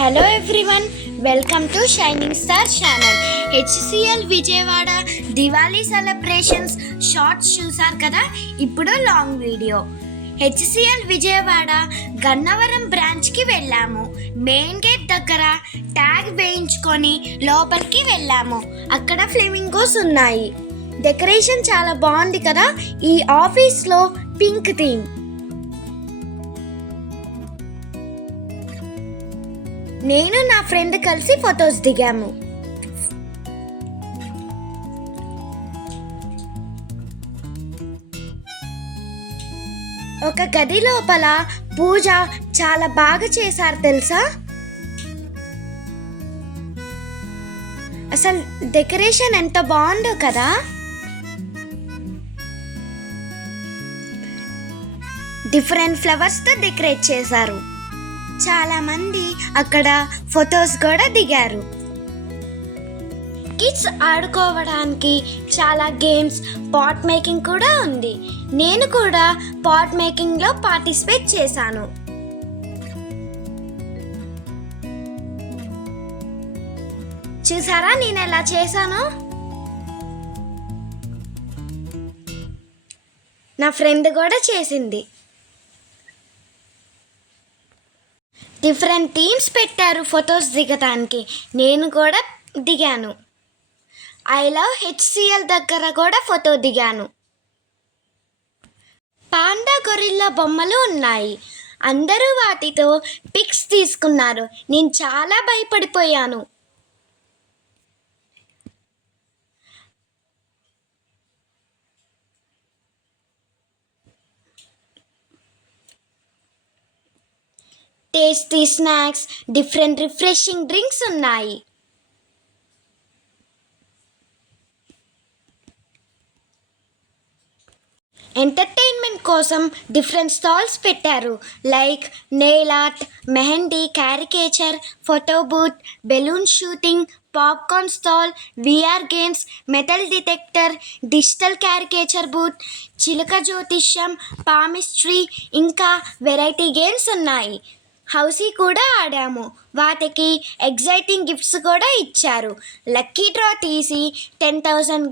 Hello everyone, welcome to shining star channel. HCL Vijayawada Diwali celebrations shorts చూసారు కదా. ఇప్పుడు long video. HCL Vijayawada Gannavaram బ్రాంచ్కి వెళ్ళాము. మెయిన్ గేట్ దగ్గర ట్యాగ్ వేయించుకొని లోపలికి వెళ్ళాము. అక్కడ ఫ్లెమింగోస్ ఉన్నాయి. డెకరేషన్ చాలా బాగుంది కదా. ఈ ఆఫీస్లో పింక్ థీమ్. నేను నా ఫ్రెండ్ కలిసి ఫొటోస్ దిగాము. ఒక గది లోపల పూజ చాలా బాగా చేశారు తెలుసా. అసలు డెకరేషన్ ఎంత బాగుందో కదా. డిఫరెంట్ ఫ్లవర్స్తో డెకరేట్ చేశారు. చాలా మంది అక్కడ ఫొటోస్ కూడా దిగారు. కిడ్స్ ఆడుకోవడానికి చాలా గేమ్స్, పాట్ మేకింగ్ కూడా ఉంది. నేను కూడా పాట్ మేకింగ్లో పార్టిసిపేట్ చేశాను. చూసారా నేను ఎలా చేశాను. నా ఫ్రెండ్ కూడా చేసింది. డిఫరెంట్ టీమ్స్ పెట్టారు ఫొటోస్ దిగడానికి. నేను కూడా దిగాను. ఐ లవ్ హెచ్సిఎల్ దగ్గర కూడా ఫోటో దిగాను. పాండా, గొరిల్లా బొమ్మలు ఉన్నాయి. అందరూ వాటితో పిక్స్ తీసుకున్నారు. నేను చాలా భయపడిపోయాను. Tasty snacks, different refreshing drinks ఉన్నాయి. ఎంటర్టైన్మెంట్ కోసం డిఫరెంట్ స్టాల్స్ పెట్టారు. Like nail art, mehndi, caricature, photo booth, balloon shooting, popcorn stall, VR games, metal detector, digital caricature booth, చిలుక జ్యోతిష్యం, పామిస్ట్రీ, ఇంకా వెరైటీ గేమ్స్ ఉన్నాయి. హౌసీ కూడా ఆడాము. వాటికి ఎగ్జైటింగ్ గిఫ్ట్స్ కూడా ఇచ్చారు. లక్కీ డ్రా తీసి 10,000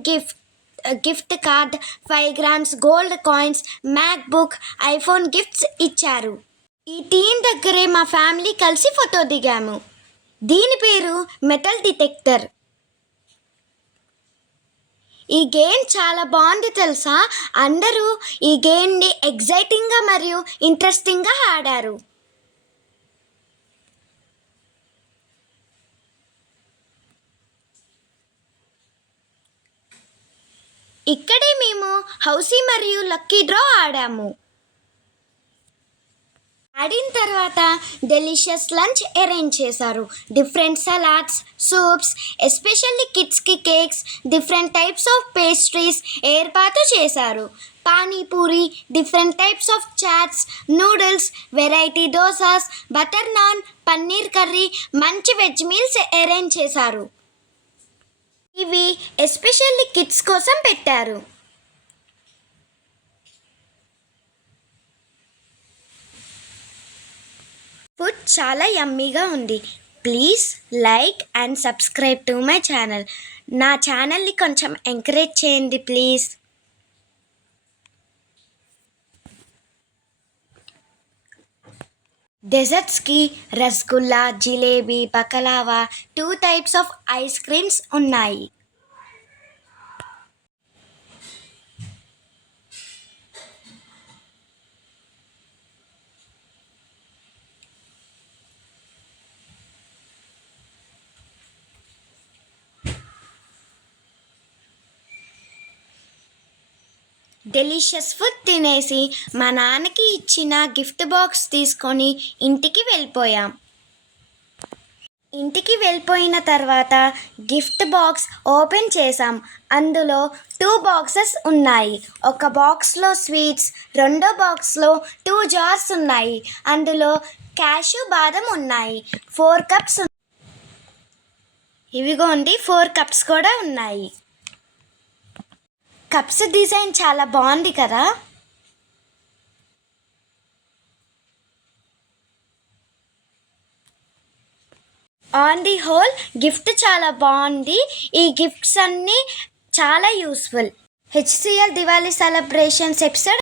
gift card, 5 grams gold coins, MacBook, iPhone gifts ఇచ్చారు. ఈ టీమ్ దగ్గరే మా ఫ్యామిలీ కలిసి ఫోటో దిగాము. దీని పేరు మెటల్ డిటెక్టర్. ఈ గేమ్ చాలా బాగుంది తెలుసా. అందరూ ఈ గేమ్ని ఎగ్జైటింగ్గా మరియు ఇంట్రెస్టింగ్గా ఆడారు. ఇక్కడే మేము హౌసీ మరియు లక్కీ డ్రా ఆడాము. ఆడిన తర్వాత డెలిషియస్ లంచ్ అరేంజ్ చేశారు. డిఫరెంట్ సలాడ్స్, సూప్స్, ఎస్పెషల్లీ కిడ్స్కి cakes, different types of pastries ఏర్పాటు చేశారు. Panipuri, different types of chaats, noodles, variety dosas, butter naan, paneer curry, మంచి వెజ్ మీల్స్ అరేంజ్ చేశారు. ఇవి ఎస్పెషల్లీ కిడ్స్ కోసం పెట్టారు. ఫుడ్ చాలా యమ్మీగా ఉంది. Please like and subscribe to my channel. నా ఛానల్ని కొంచెం ఎంకరేజ్ చేయండి ప్లీజ్. డెజర్ట్స్కి rasgulla, jalebi, baklava, 2 types of ice creams ఉన్నాయి. డెలిషియస్ ఫుడ్ తినేసి మా నాన్నకి ఇచ్చిన గిఫ్ట్ బాక్స్ తీసుకొని ఇంటికి వెళ్ళిపోయాం. ఇంటికి వెళ్ళిపోయిన తర్వాత గిఫ్ట్ బాక్స్ ఓపెన్ చేసాం. అందులో 2 boxes ఉన్నాయి. ఒక బాక్స్లో స్వీట్స్, రెండో బాక్స్లో 2 jars ఉన్నాయి. అందులో క్యాషు బాదం ఉన్నాయి. 4 cups. ఇవిగోండి 4 cups కూడా ఉన్నాయి. కప్స్ డిజైన్ చాలా బాగుంది కదా. ఆన్ ది హోల్ గిఫ్ట్ చాలా బాగుంది. ఈ గిఫ్ట్స్ అన్నీ చాలా useful. HCl Diwali celebrations episode